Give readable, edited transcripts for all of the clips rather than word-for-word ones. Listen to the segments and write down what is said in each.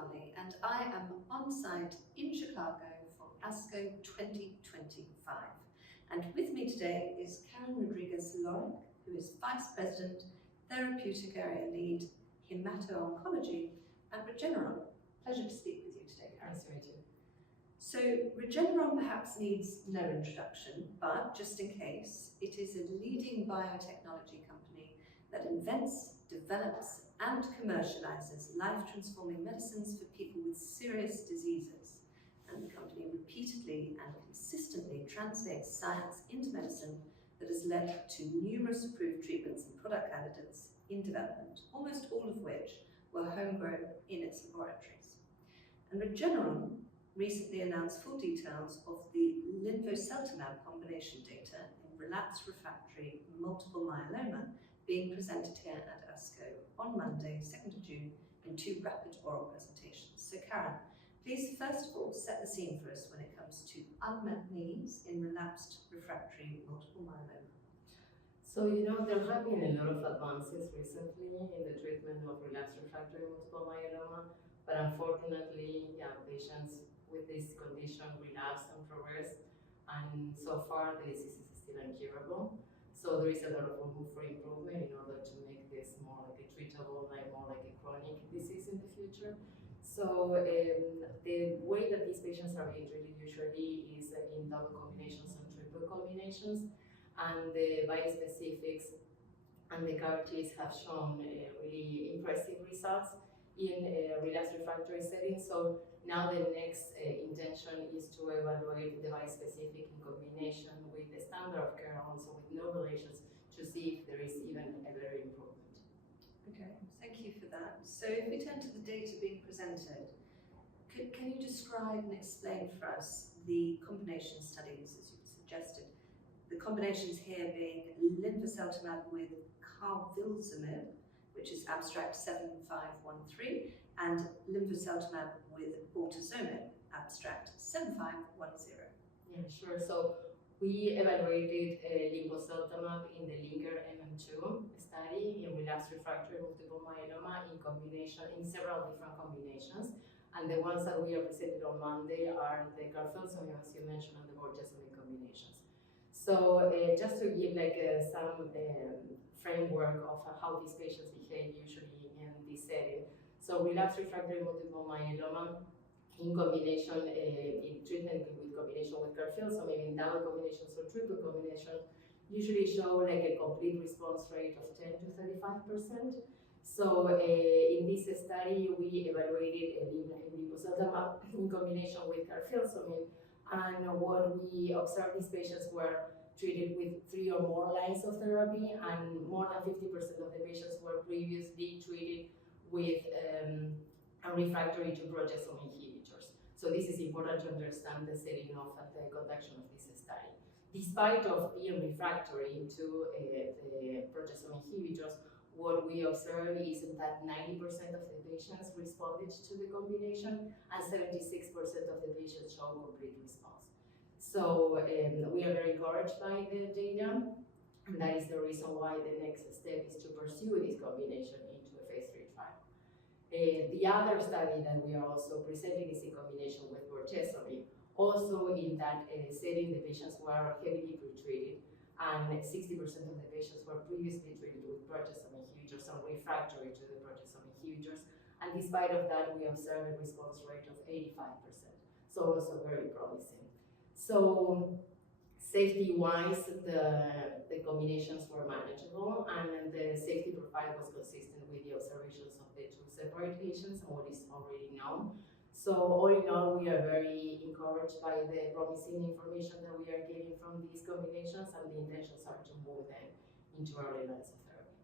Raleigh, and I am on site in Chicago for ASCO 2025. And with me today is Karen Rodriguez-Lorenc, who is Vice President, Therapeutic Area Lead, Hemato-oncology at Regeneron. Pleasure to speak with you today, Karen. Nice to meet you. So Regeneron perhaps needs no introduction, but just in case, it is a leading biotechnology company that invents, develops, and commercializes life-transforming medicines for people with serious diseases. And the company repeatedly and consistently translates science into medicine that has led to numerous approved treatments and product candidates in development, almost all of which were homegrown in its laboratories. And Regeneron recently announced full details of the linvoseltamab combination data in relapsed refractory multiple myeloma being presented here at ASCO on Monday, 2nd of June, in 2 rapid oral presentations. So Karen, please first of all set the scene for us when it comes to unmet needs in relapsed refractory multiple myeloma. So, there have been a lot of advances recently in the treatment of relapsed refractory multiple myeloma, but unfortunately, patients with this condition relapse and progress, and so far the disease is still incurable. So there is a lot of room for improvement in order to make this more like a treatable, more like a chronic disease in the future. So the way that these patients are being treated usually is in double combinations and triple combinations, and the bispecifics and the CAR-Ts have shown really impressive results in relapsed refractory settings. So now the next intention is to evaluate the bispecific in combination with the standard of care, also with no relations, to see if there is even a better improvement. Okay, thank you for that. So if we turn to the data being presented, can you describe and explain for us the combination studies, as you suggested? The combinations here being linvoseltamab with carfilzomib, which is abstract 7513, and linvoseltamab with bortezomib, abstract 7510. Yeah, sure. So we evaluated linvoseltamab in the LINGER-MM2 study in relapsed refractory multiple myeloma in several different combinations. And the ones that we are presented on Monday are the carfilzomib, as you mentioned, and the bortezomib combinations. So just to give some framework of how these patients behave usually in this setting. So relapsed refractory multiple myeloma in combination, in treatment with combination with carfilzomib, in double combinations or triple combinations, usually show a complete response rate of 10 to 35%. So in this study, we evaluated linvoseltamab in combination with carfilzomib, and what we observed, these patients were treated with 3 or more lines of therapy, and more than 50% of the patients were previously treated with refractory to proteasome inhibitors. So this is important to understand the setting of the conduction of this study. Despite of being refractory to the proteasome inhibitors, what we observe is that 90% of the patients responded to the combination, and 76% of the patients show complete response. So we are very encouraged by the data, and that is the reason why the next step is to pursue this combination into a phase 3 trial. The other study that we are also presenting is in combination with bortezomib. Also in that setting, the patients were heavily pretreated, and 60% of the patients were previously treated with proteasome inhibitors and refractory to the proteasome inhibitors. And despite of that, we observed a response rate of 85%. So also very promising. So safety-wise, the combinations were manageable, and the safety profile was consistent with the observations of the 2 separate patients and what is already known. So all in all, we are very encouraged by the promising information that we are getting from these combinations, and the intentions are to move them into early lines of therapy.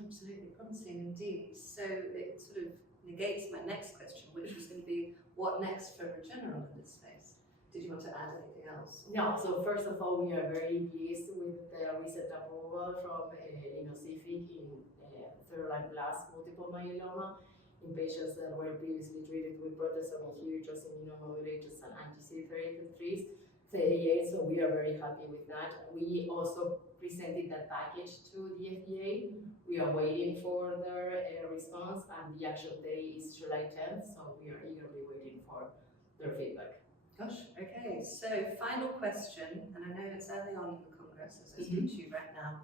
Absolutely promising indeed. So it sort of negates my next question, which was going to be, what next for Regeneron in this space? Did you want to add anything else? No, so first of all, we are very pleased with the recent approval from linvoseltamab in third-line plus multiple myeloma in patients that were previously treated with proteasome inhibitors, immunomodulators, and anti-CD33s. 38, so we are very happy with that. We also presented that package to the FDA. We are waiting for their response, and the actual day is July 10th, so we are eagerly waiting for their feedback. Gosh, okay, so final question, and I know it's early on in the Congress as I speak to you right now,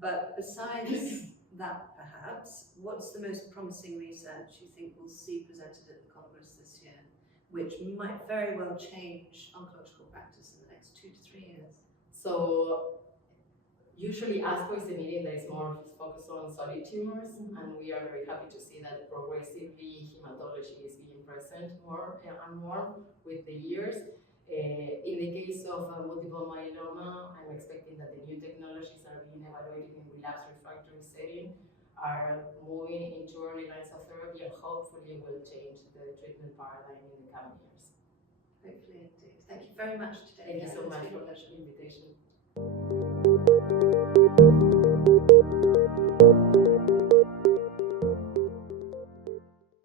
but besides that perhaps, what's the most promising research you think we'll see presented at the Congress this year, which might very well change oncological practice in the next 2 to 3 years? So usually ASCO is the meeting that is more focused on solid tumors, and we are very happy to see that progressively hematology is being present more and more with the years. In the case of multiple myeloma, I'm expecting that the new technologies that are being evaluated in relapse refractory setting are moving into early lines of therapy and hopefully will change the treatment paradigm in the coming years. Hopefully indeed. Thank you very much today. Thank you so It's much been a for pleasure. the invitation.